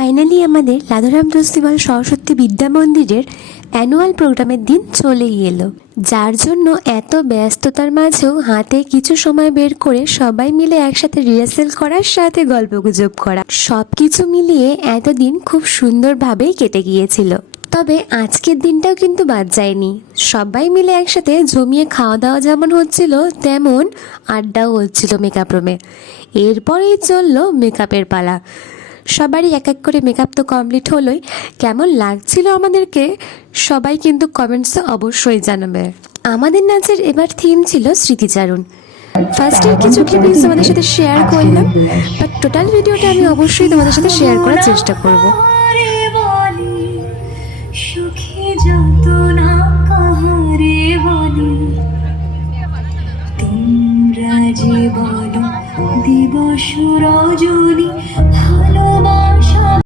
Finally আমাদের Ladhuram festival Saraswati বিদ্যা মন্দিরের অ্যানুয়াল প্রোগ্রামের দিন চলেই এলো। যার জন্য এত ব্যস্ততার মাঝেও হাতে কিছু সময় বের করে সবাই মিলে একসাথে রিহার্সেল করার সাথে গল্পগুজব করা। সব কিছু মিলিয়ে এতদিন খুব সুন্দরভাবেই কেটে গিয়েছিল। তবে আজকের দিনটাও কিন্তু বাদ যায়নি। সবাই মিলে একসাথে জমিয়ে খাওয়া দাওয়া যেমন হচ্ছিল, তেমন আড্ডাও হচ্ছিল মেকআপ রুমে। এরপরেই চলল মেকআপের পালা। সবারই এক এক করে মেকআপ তো কমপ্লিট হলোই। কেমন লাগছিল আমাদেরকে? সবাই কিন্তু কমেন্টসে অবশ্যই জানাবে। আমাদের নাচের এবার থিম ছিল স্মৃতিচারণ। ফার্স্টের কিছু ক্লিপিংস তোমাদের সাথে শেয়ার করলাম বাট টোটাল ভিডিওটা আমি অবশ্যই তোমাদের সাথে শেয়ার করার চেষ্টা করব। সুখে যত তোমরা দিবস রজনী